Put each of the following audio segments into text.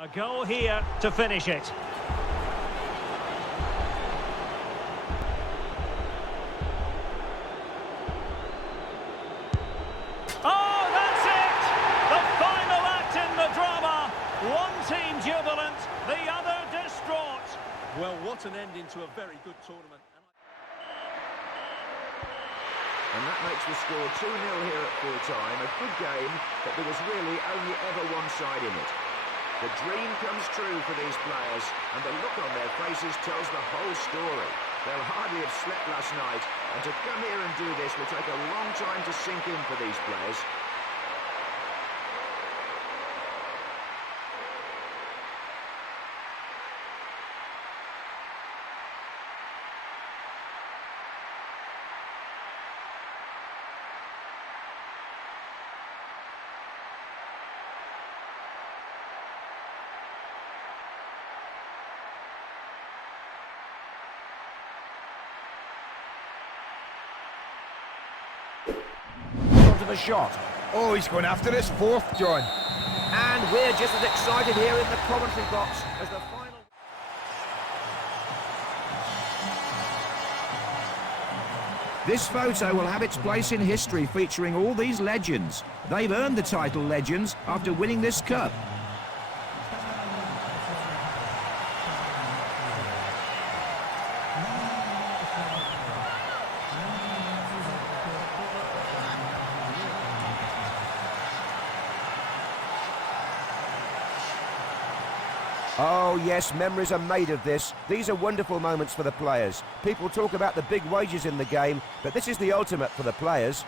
A goal here to finish it. Oh, that's it! The final act in the drama. One team jubilant, the other distraught. Well, what an ending to a very good tournament. And that makes the score 2-0 here at full-time. A good game, but there was really only ever one side in it. The dream comes true for these players, and the look on their faces tells the whole story. They'll hardly have slept last night, and to come here and do this will take a long time to sink in for these players. To the shot. Oh, he's going after his fourth, John. And we're just as excited here in the commentary box as the final. This photo will have its place in history, featuring all these legends. They've earned the title legends after winning this cup. Oh yes, memories are made of this. These are wonderful moments for the players. People talk about the big wages in the game, but this is the ultimate for the players.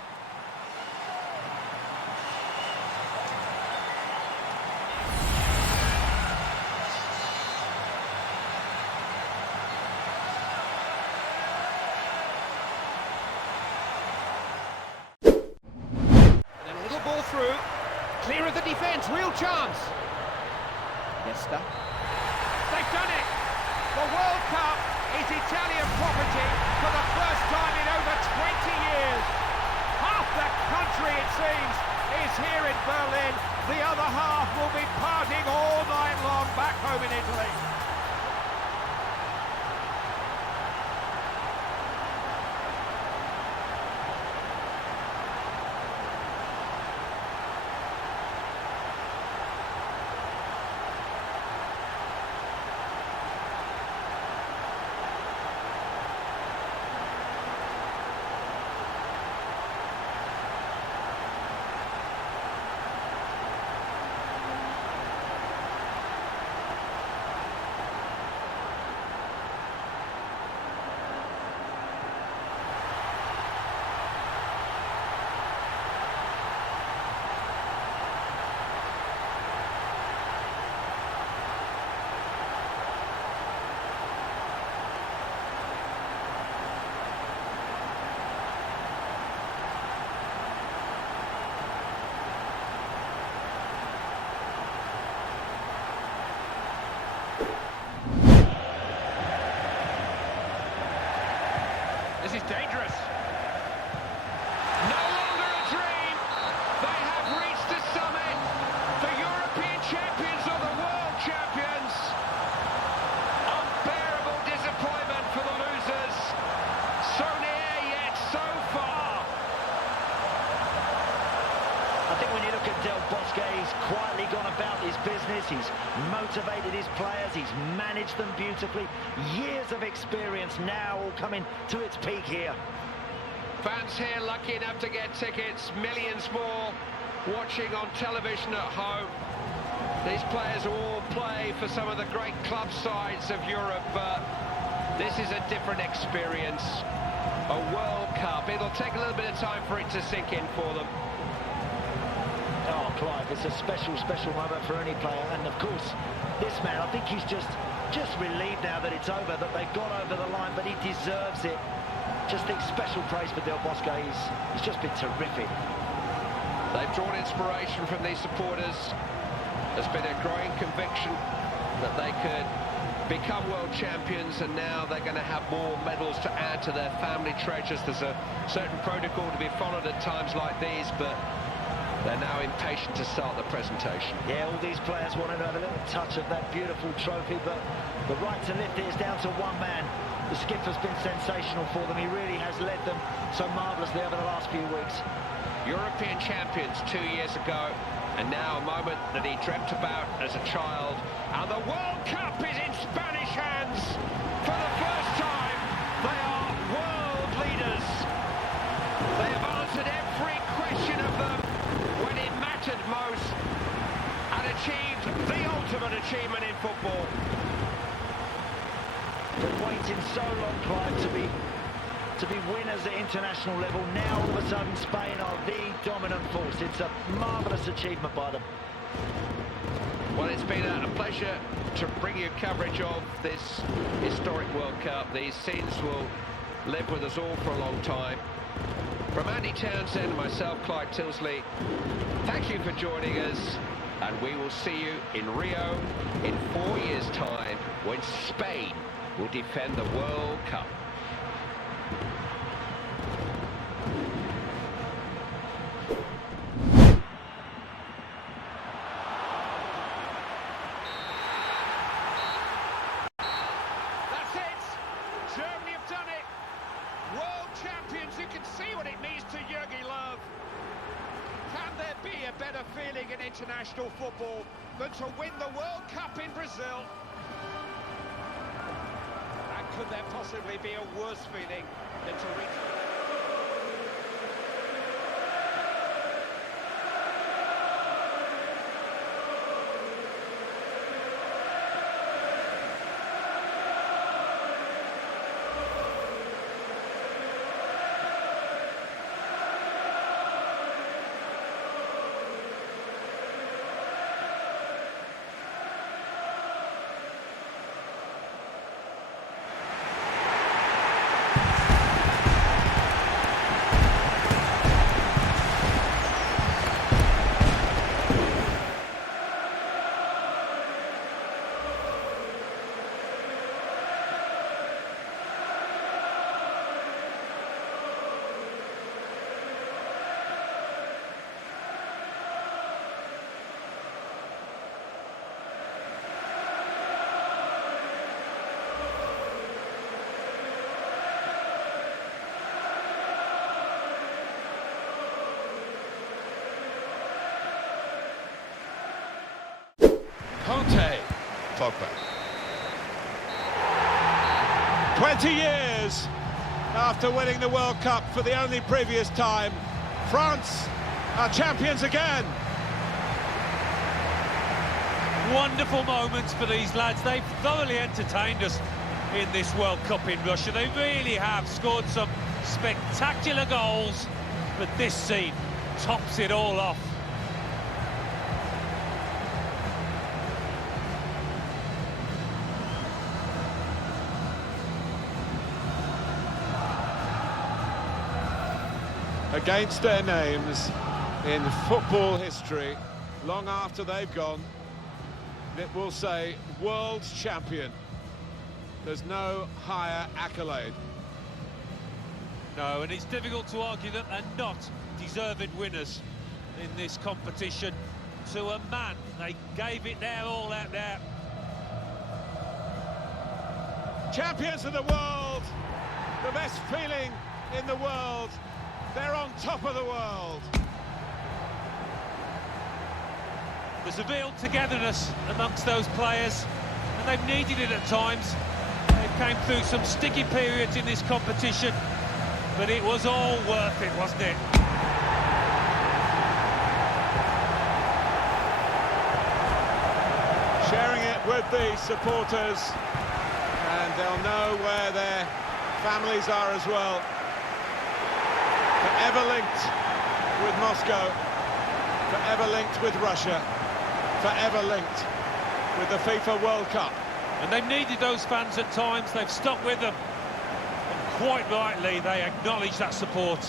And then a little ball through, clear of the defence, real chance. Nesta. They've done it! The World Cup is Italian property for the first time in over 20 years. Half the country, it seems, is here in Berlin. The other half will be partying all night long back home in Italy. This is dangerous. No longer a dream. They have reached the summit. The European champions or the world champions. Unbearable disappointment for the losers. So near yet so far. I think when you look at Del Bosque, he's quietly gone about his business. He's motivated his players. He's managed them beautifully. Years of experience now all coming to its peak here. Fans here lucky enough to get tickets. Millions more watching on television at home. These players all play for some of the great club sides of Europe, but this is a different experience. A World Cup. It'll take a little bit of time for it to sink in for them. Oh, Clive, it's a special, special moment for any player. And, of course, this man, I think he's just relieved now that it's over, that they've got over the line, but he deserves it. Just think special praise for Del Bosque. He's just been terrific. They've drawn inspiration from these supporters. There's been a growing conviction that they could become world champions, and now they're going to have more medals to add to their family treasures. There's a certain protocol to be followed at times like these, but They're now impatient to start the presentation. Yeah, all these players wanted to have a little touch of that beautiful trophy, but the right to lift it is down to one man. The skipper's been sensational for them. He really has led them so marvellously over the last few weeks. European champions 2 years ago, and now a moment that he dreamt about as a child. And the World Cup is in Spanish hands. For the first time, they are world leaders. They have answered every question of them when it mattered most, and achieved the ultimate achievement in football. Been waiting so long, Clive, to be winners at international level. Now, all of a sudden, Spain are the dominant force. It's a marvellous achievement by them. Well, it's been a pleasure to bring you coverage of this historic World Cup. These scenes will live with us all for a long time. From Andy Townsend and myself, Clive Tilsley, thank you for joining us, and we will see you in Rio in 4 years' time when Spain will defend the World Cup. That's it! Germany have done it! World champions, you can see what it means to Jogi Löw. Can there be a better feeling in international football than to win the World Cup in Brazil? And could there possibly be a worse feeling than to reach... Pogba. 20 years after winning the World Cup for the only previous time, France are champions again. Wonderful moments for these lads. They've thoroughly entertained us in this World Cup in Russia. They really have scored some spectacular goals, but this scene tops it all off. Against their names in football history, long after they've gone, it will say world champion. There's no higher accolade. No, and it's difficult to argue that they're not deserved winners in this competition. To a man, they gave it their all out there. Champions of the world, the best feeling in the world. They're on top of the world. There's a real togetherness amongst those players, and they've needed it at times. They came through some sticky periods in this competition, but it was all worth it, wasn't it? Sharing it with the supporters, and they'll know where their families are as well. Forever linked with Moscow, forever linked with Russia, forever linked with the FIFA World Cup. And they've needed those fans at times, they've stuck with them. And quite rightly, they acknowledge that support.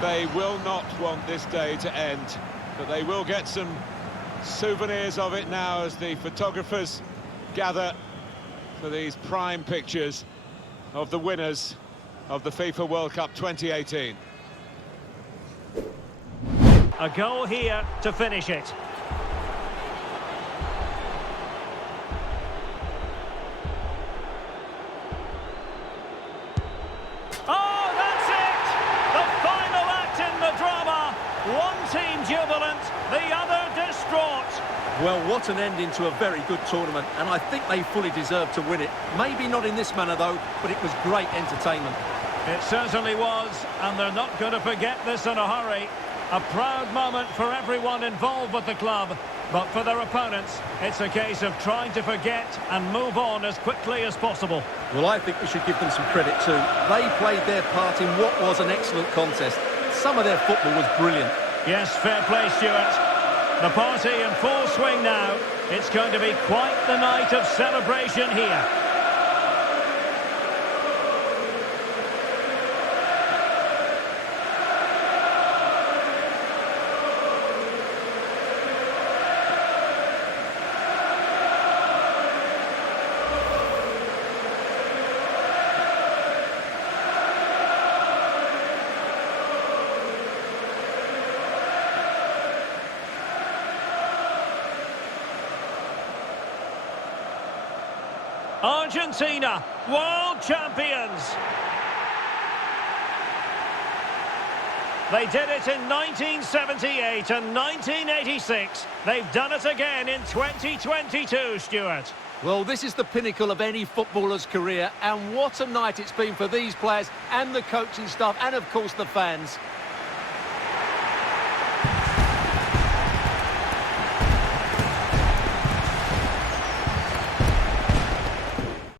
They will not want this day to end, but they will get some souvenirs of it now as the photographers gather for these prime pictures of the winners of the FIFA World Cup 2018. A goal here to finish it. Oh, that's it! The final act in the drama. One team jubilant, the other distraught. Well, what an ending to a very good tournament, and I think they fully deserve to win it. Maybe not in this manner, though, but it was great entertainment. It certainly was, and they're not going to forget this in a hurry. A proud moment for everyone involved with the club, but for their opponents, it's a case of trying to forget and move on as quickly as possible. Well, I think we should give them some credit too. They played their part in what was an excellent contest. Some of their football was brilliant. Yes, fair play, Stuart. The party in full swing now. It's going to be quite the night of celebration here. Argentina, world champions. They did it in 1978 and 1986. They've done it again in 2022, Stuart. Well, this is the pinnacle of any footballer's career, and what a night it's been for these players and the coaching staff and, of course, the fans.